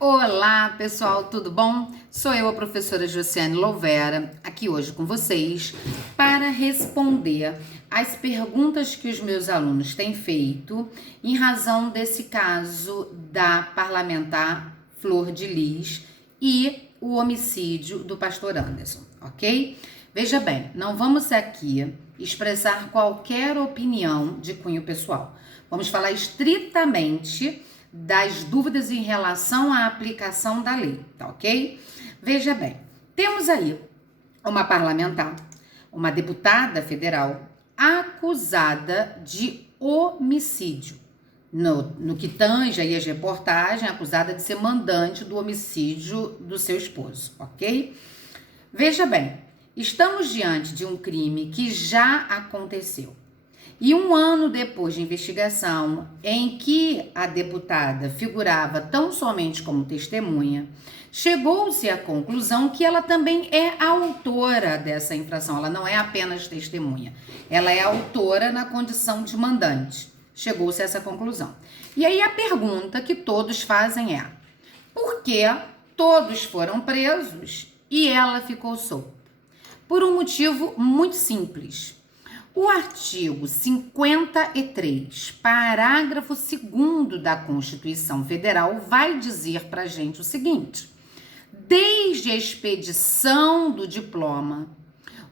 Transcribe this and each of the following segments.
Olá, pessoal, tudo bom? Sou eu, a professora Josiane Louvera, aqui hoje com vocês para responder as perguntas que os meus alunos têm feito em razão desse caso da parlamentar Flor de Lis e o homicídio do pastor Anderson, ok? Veja bem, não vamos aqui expressar qualquer opinião de cunho pessoal. Vamos falar estritamente das dúvidas em relação à aplicação da lei, tá ok? Veja bem, temos aí uma parlamentar, uma deputada federal acusada de homicídio. No que tange aí as reportagens, acusada de ser mandante do homicídio do seu esposo, ok? Veja bem, estamos diante de um crime que já aconteceu. E um ano depois de investigação, em que a deputada figurava tão somente como testemunha, chegou-se à conclusão que ela também é autora dessa infração. Ela não é apenas testemunha, ela é autora na condição de mandante. Chegou-se a essa conclusão. E aí a pergunta que todos fazem é: por que todos foram presos e ela ficou solta? Por um motivo muito simples. O artigo 53, parágrafo 2º da Constituição Federal vai dizer pra gente o seguinte: desde a expedição do diploma,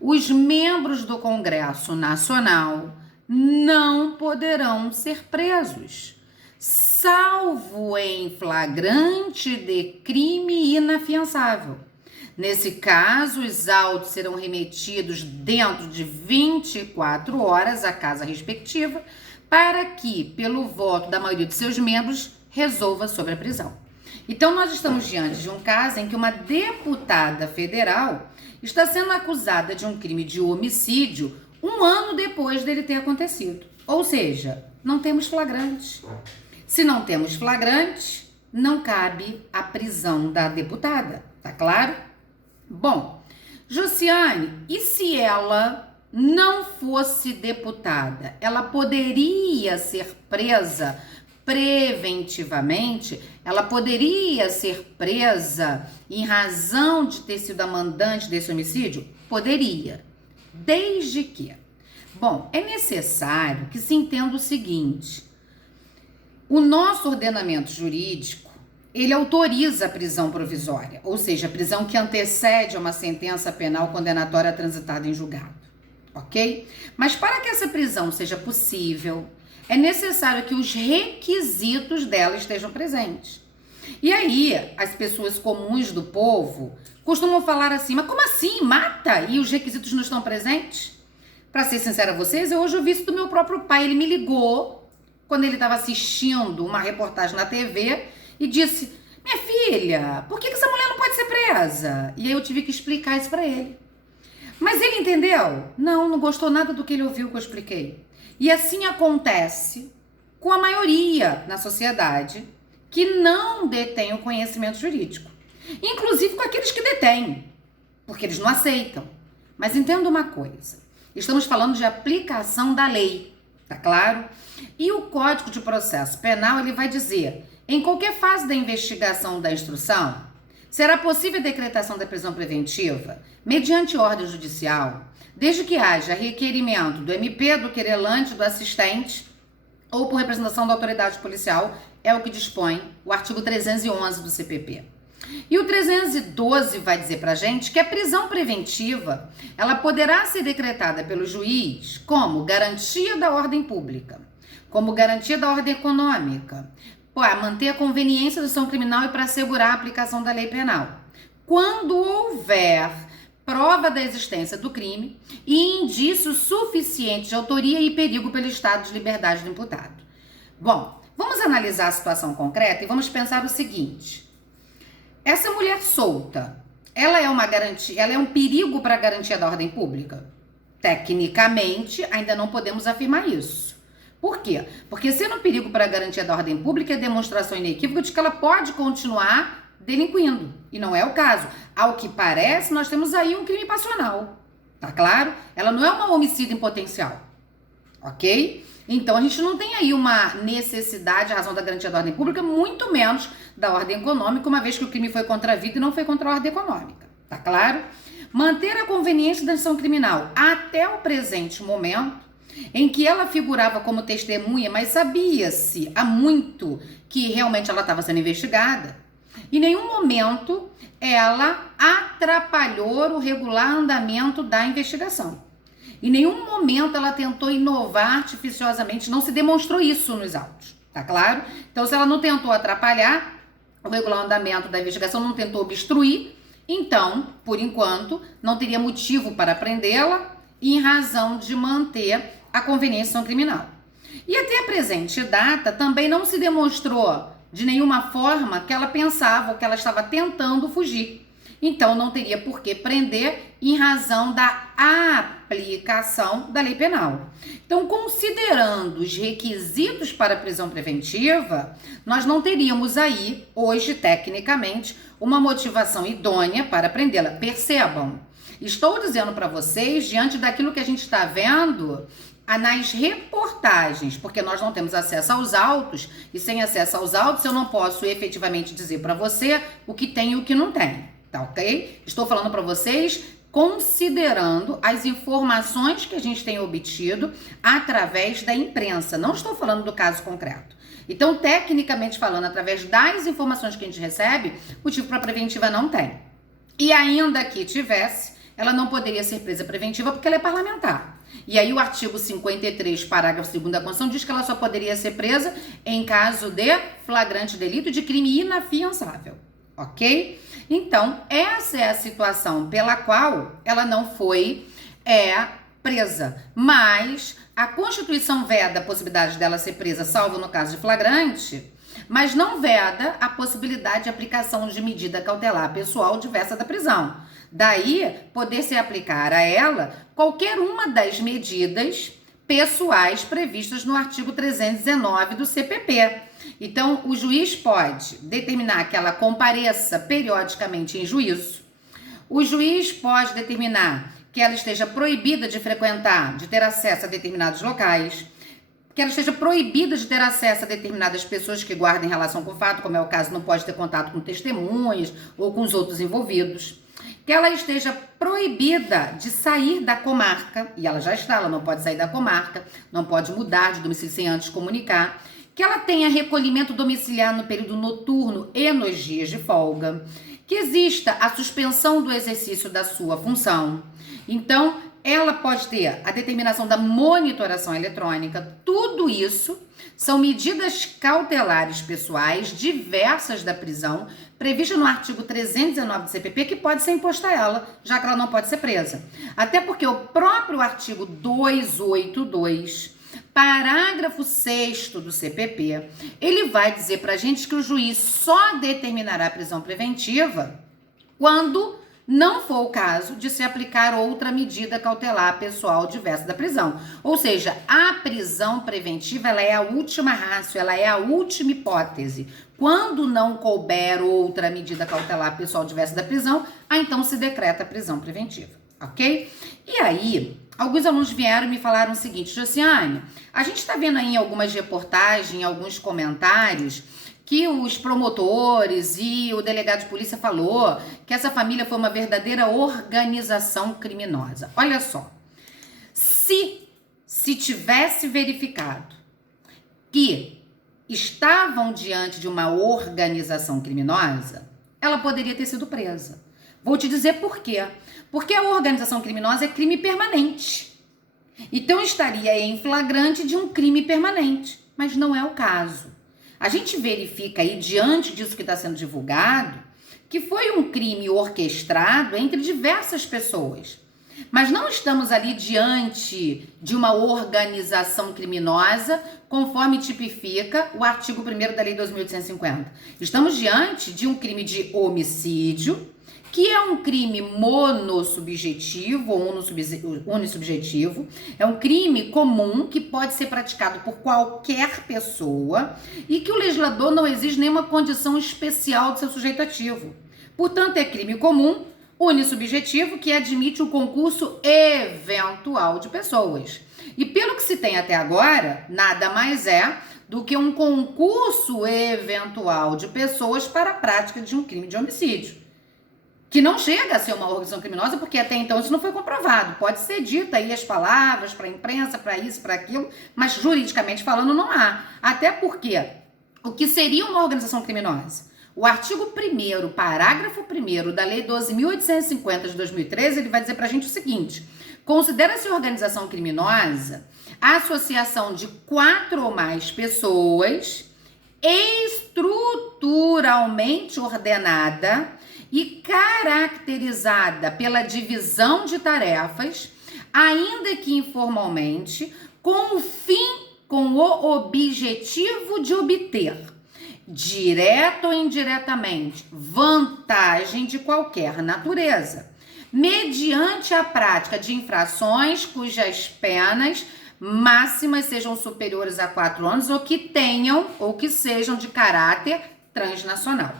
os membros do Congresso Nacional não poderão ser presos, salvo em flagrante de crime inafiançável. Nesse caso, os autos serão remetidos dentro de 24 horas à casa respectiva para que, pelo voto da maioria de seus membros, resolva sobre a prisão. Então, nós estamos diante de um caso em que uma deputada federal está sendo acusada de um crime de homicídio um ano depois dele ter acontecido. Ou seja, não temos flagrante. Se não temos flagrante, não cabe a prisão da deputada, tá claro? Bom, Josiane, e se ela não fosse deputada? Ela poderia ser presa preventivamente? Ela poderia ser presa em razão de ter sido a mandante desse homicídio? Poderia, desde que. Bom, é necessário que se entenda o seguinte: o nosso ordenamento jurídico, ele autoriza a prisão provisória, ou seja, a prisão que antecede a uma sentença penal condenatória transitada em julgado, ok? Mas para que essa prisão seja possível, é necessário que os requisitos dela estejam presentes. E aí, as pessoas comuns do povo costumam falar assim: mas como assim? Mata e os requisitos não estão presentes? Para ser sincera a vocês, eu hoje ouvi isso do meu próprio pai. Ele me ligou quando ele estava assistindo uma reportagem na TV e disse: minha filha, por que essa mulher não pode ser presa? E aí eu tive que explicar isso para ele. Mas ele entendeu? Não gostou nada do que ele ouviu que eu expliquei. E assim acontece com a maioria na sociedade que não detém o conhecimento jurídico. Inclusive com aqueles que detêm, porque eles não aceitam. Mas entenda uma coisa: estamos falando de aplicação da lei, tá claro? E o Código de Processo Penal, ele vai dizer: em qualquer fase da investigação ou da instrução, será possível a decretação da prisão preventiva mediante ordem judicial, desde que haja requerimento do MP, do querelante, do assistente ou por representação da autoridade policial, é o que dispõe o artigo 311 do CPP. E o 312 vai dizer pra gente que a prisão preventiva, ela poderá ser decretada pelo juiz como garantia da ordem pública, como garantia da ordem econômica, para manter a conveniência da ação criminal e para assegurar a aplicação da lei penal, quando houver prova da existência do crime e indício suficiente de autoria e perigo pelo estado de liberdade do imputado. Bom, vamos analisar a situação concreta e vamos pensar o seguinte: essa mulher solta, ela é uma garantia, ela é um perigo para a garantia da ordem pública? Tecnicamente, ainda não podemos afirmar isso. Por quê? Porque sendo um perigo para a garantia da ordem pública é demonstração inequívoca de que ela pode continuar delinquindo. E não é o caso. Ao que parece, nós temos aí um crime passional. Tá claro? Ela não é uma homicida em potencial. ok? Então, a gente não tem aí uma necessidade, a razão da garantia da ordem pública, muito menos da ordem econômica, uma vez que o crime foi contra a vida e não foi contra a ordem econômica, tá claro? Manter a conveniência da ação criminal até o presente momento, em que ela figurava como testemunha, mas sabia-se há muito que realmente ela estava sendo investigada. Em nenhum momento ela atrapalhou o regular andamento da investigação. Em nenhum momento ela tentou inovar artificiosamente, não se demonstrou isso nos autos, tá claro? Então, se ela não tentou atrapalhar o regular andamento da investigação, não tentou obstruir, então, por enquanto, não teria motivo para prendê-la em razão de manter a conveniência criminal. E até a presente data também não se demonstrou de nenhuma forma que ela pensava ou que ela estava tentando fugir. Então, não teria por que prender em razão da aplicação da lei penal. Então, considerando os requisitos para a prisão preventiva, nós não teríamos aí, hoje, tecnicamente, uma motivação idônea para prendê-la. Percebam, estou dizendo para vocês, diante daquilo que a gente está vendo nas reportagens, porque nós não temos acesso aos autos, e sem acesso aos autos eu não posso efetivamente dizer para você o que tem e o que não tem, tá ok? Estou falando para vocês considerando as informações que a gente tem obtido através da imprensa, não estou falando do caso concreto. Então, tecnicamente falando, através das informações que a gente recebe, motivo para preventiva não tem. E ainda que tivesse, ela não poderia ser presa preventiva porque ela é parlamentar. E aí o artigo 53, parágrafo 2º da Constituição diz que ela só poderia ser presa em caso de flagrante delito de crime inafiançável, ok? Então, essa é a situação pela qual ela não foi presa. Mas a Constituição veda a possibilidade dela ser presa, salvo no caso de flagrante, mas não veda a possibilidade de aplicação de medida cautelar pessoal diversa da prisão. Daí, poder se aplicar a ela qualquer uma das medidas pessoais previstas no artigo 319 do CPP. Então, o juiz pode determinar que ela compareça periodicamente em juízo. O juiz pode determinar que ela esteja proibida de frequentar, de ter acesso a determinados locais, que ela esteja proibida de ter acesso a determinadas pessoas que guardem relação com o fato, como é o caso, não pode ter contato com testemunhas ou com os outros envolvidos. Que ela esteja proibida de sair da comarca, e ela já está, ela não pode sair da comarca, não pode mudar de domicílio sem antes comunicar, que ela tenha recolhimento domiciliar no período noturno e nos dias de folga, que exista a suspensão do exercício da sua função. Então, ela pode ter a determinação da monitoração eletrônica. Tudo isso são medidas cautelares pessoais diversas da prisão, previstas no artigo 319 do CPP, que pode ser imposta a ela, já que ela não pode ser presa. Até porque o próprio artigo 282, parágrafo 6º do CPP, ele vai dizer pra gente que o juiz só determinará a prisão preventiva quando não for o caso de se aplicar outra medida cautelar pessoal diversa da prisão. Ou seja, a prisão preventiva, ela é a última ratio, ela é a última hipótese. Quando não couber outra medida cautelar pessoal diversa da prisão, aí então se decreta a prisão preventiva, ok? E aí, alguns alunos vieram e me falaram o seguinte: Josiane, a gente está vendo aí em algumas reportagens, em alguns comentários, que os promotores e o delegado de polícia falou que essa família foi uma verdadeira organização criminosa. Olha só, se tivesse verificado que estavam diante de uma organização criminosa, ela poderia ter sido presa. Vou te dizer por quê. Porque a organização criminosa é crime permanente. Então estaria em flagrante de um crime permanente, mas não é o caso. A gente verifica aí, diante disso que está sendo divulgado, que foi um crime orquestrado entre diversas pessoas. Mas não estamos ali diante de uma organização criminosa, conforme tipifica o artigo 1º da Lei 2.850. Estamos diante de um crime de homicídio, que é um crime monossubjetivo ou unissubjetivo, é um crime comum que pode ser praticado por qualquer pessoa e que o legislador não exige nenhuma condição especial de seu sujeito ativo. Portanto, é crime comum, unissubjetivo, que admite o concurso eventual de pessoas. E pelo que se tem até agora, nada mais é do que um concurso eventual de pessoas para a prática de um crime de homicídio, que não chega a ser uma organização criminosa, porque até então isso não foi comprovado. Pode ser dita aí as palavras para a imprensa, para isso, para aquilo, mas juridicamente falando não há. Até porque o que seria uma organização criminosa? O artigo 1º, parágrafo 1º da Lei 12.850 de 2013, ele vai dizer para a gente o seguinte: considera-se organização criminosa a associação de 4 ou mais pessoas estruturalmente ordenada e caracterizada pela divisão de tarefas, ainda que informalmente, com o objetivo de obter, direta ou indiretamente, vantagem de qualquer natureza, mediante a prática de infrações cujas penas máximas sejam superiores a 4 anos ou que tenham ou que sejam de caráter transnacional.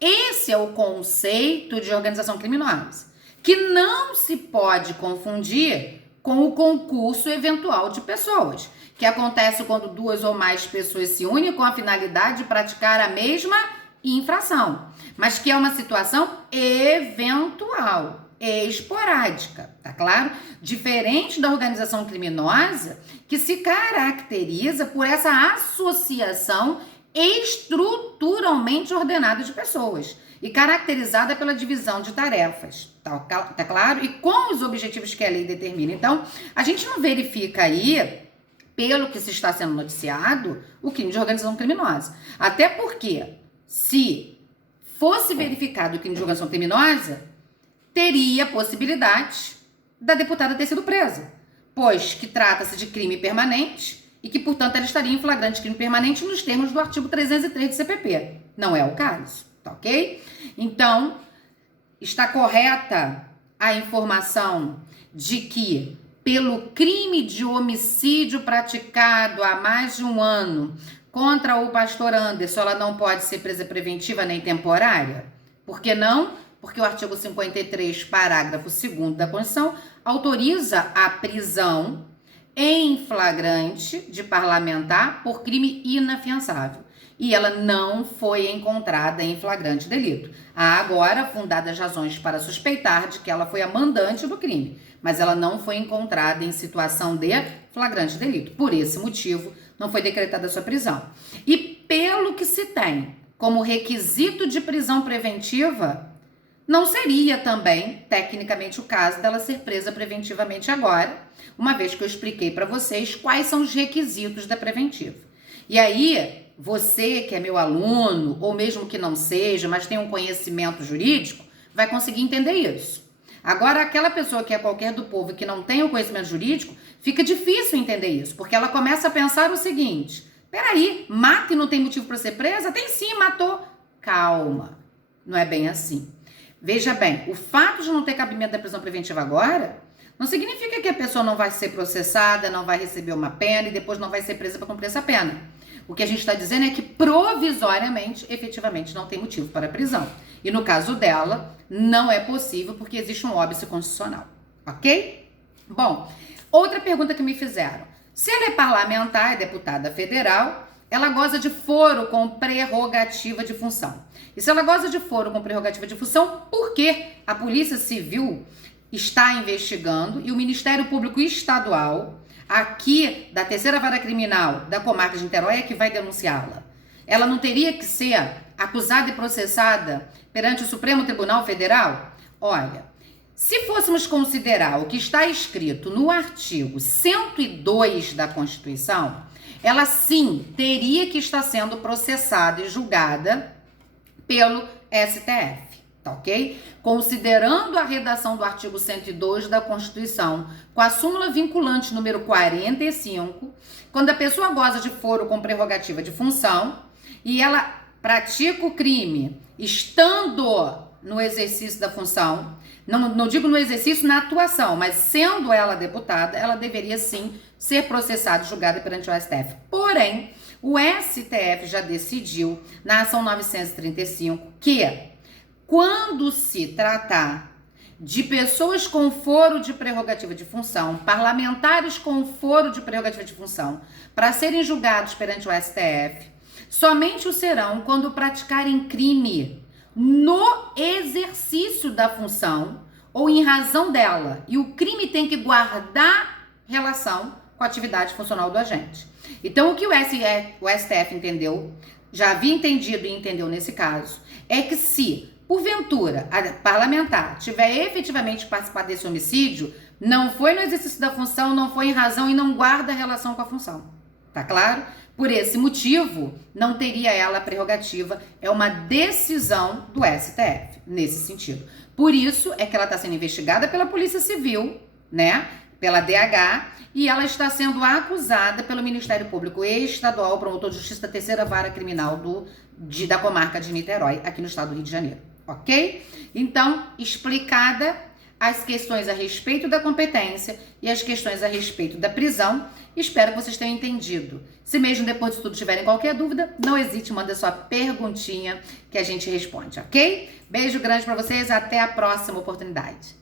Esse é o conceito de organização criminosa, que não se pode confundir com o concurso eventual de pessoas, que acontece quando 2 ou mais pessoas se unem com a finalidade de praticar a mesma infração, mas que é uma situação eventual, esporádica, tá claro? Diferente da organização criminosa, que se caracteriza por essa associação estruturalmente ordenada de pessoas e caracterizada pela divisão de tarefas, tá claro? E com os objetivos que a lei determina. Então, a gente não verifica aí, pelo que se está sendo noticiado, o crime de organização criminosa. Até porque, se fosse verificado o crime de organização criminosa, teria possibilidade da deputada ter sido presa, pois que trata-se de crime permanente e que, portanto, ela estaria em flagrante crime permanente nos termos do artigo 303 do CPP. Não é o caso, tá ok? Então, está correta a informação de que, pelo crime de homicídio praticado há mais de 1 ano contra o pastor Anderson, ela não pode ser presa preventiva nem temporária? Por que não? Porque o artigo 53, parágrafo 2º da Constituição, autoriza a prisão em flagrante de parlamentar por crime inafiançável. E ela não foi encontrada em flagrante delito. Há agora fundadas razões para suspeitar de que ela foi a mandante do crime, mas ela não foi encontrada em situação de flagrante delito. Por esse motivo, não foi decretada a sua prisão. E pelo que se tem como requisito de prisão preventiva, não seria também, tecnicamente, o caso dela ser presa preventivamente agora, uma vez que eu expliquei para vocês quais são os requisitos da preventiva. E aí, você que é meu aluno, ou mesmo que não seja, mas tem um conhecimento jurídico, vai conseguir entender isso. Agora, aquela pessoa que é qualquer do povo e que não tem o conhecimento jurídico, fica difícil entender isso, porque ela começa a pensar o seguinte: peraí, mata e não tem motivo para ser presa? Tem sim, matou. Calma, não é bem assim. Veja bem, o fato de não ter cabimento da prisão preventiva agora não significa que a pessoa não vai ser processada, não vai receber uma pena e depois não vai ser presa para cumprir essa pena. O que a gente está dizendo é que provisoriamente, efetivamente, não tem motivo para a prisão. E no caso dela, não é possível porque existe um óbice constitucional, ok? Bom, outra pergunta que me fizeram. Se ela é parlamentar, é deputada federal, ela goza de foro com prerrogativa de função. E se ela goza de foro com prerrogativa de função, por que a Polícia Civil está investigando e o Ministério Público Estadual, aqui da 3ª Vara Criminal da Comarca de Niterói, é que vai denunciá-la? Ela não teria que ser acusada e processada perante o Supremo Tribunal Federal? Olha, se fôssemos considerar o que está escrito no artigo 102 da Constituição, ela sim teria que estar sendo processada e julgada pelo STF, tá ok? Considerando a redação do artigo 102 da Constituição, com a súmula vinculante número 45, quando a pessoa goza de foro com prerrogativa de função e ela pratica o crime estando no exercício da função, não digo no exercício, na atuação, mas sendo ela deputada, ela deveria sim ser processada e julgada perante o STF. Porém, o STF já decidiu, na ação 935, que quando se tratar de pessoas com foro de prerrogativa de função, parlamentares com foro de prerrogativa de função, para serem julgados perante o STF, somente o serão quando praticarem crime no exercício da função ou em razão dela. E o crime tem que guardar relação com a atividade funcional do agente. Então, o que o STF entendeu, já havia entendido e entendeu nesse caso, é que se, porventura, a parlamentar tiver efetivamente participado desse homicídio, não foi no exercício da função, não foi em razão e não guarda relação com a função. Tá claro? Por esse motivo, não teria ela a prerrogativa, é uma decisão do STF, nesse sentido. Por isso é que ela está sendo investigada pela Polícia Civil, né? Pela DH, e ela está sendo acusada pelo Ministério Público Estadual, promotor de justiça da terceira vara criminal da comarca de Niterói, aqui no estado do Rio de Janeiro, ok? Então, explicada as questões a respeito da competência e as questões a respeito da prisão, espero que vocês tenham entendido. Se mesmo depois de tudo tiverem qualquer dúvida, não hesite, manda sua perguntinha que a gente responde, ok? Beijo grande para vocês, até a próxima oportunidade.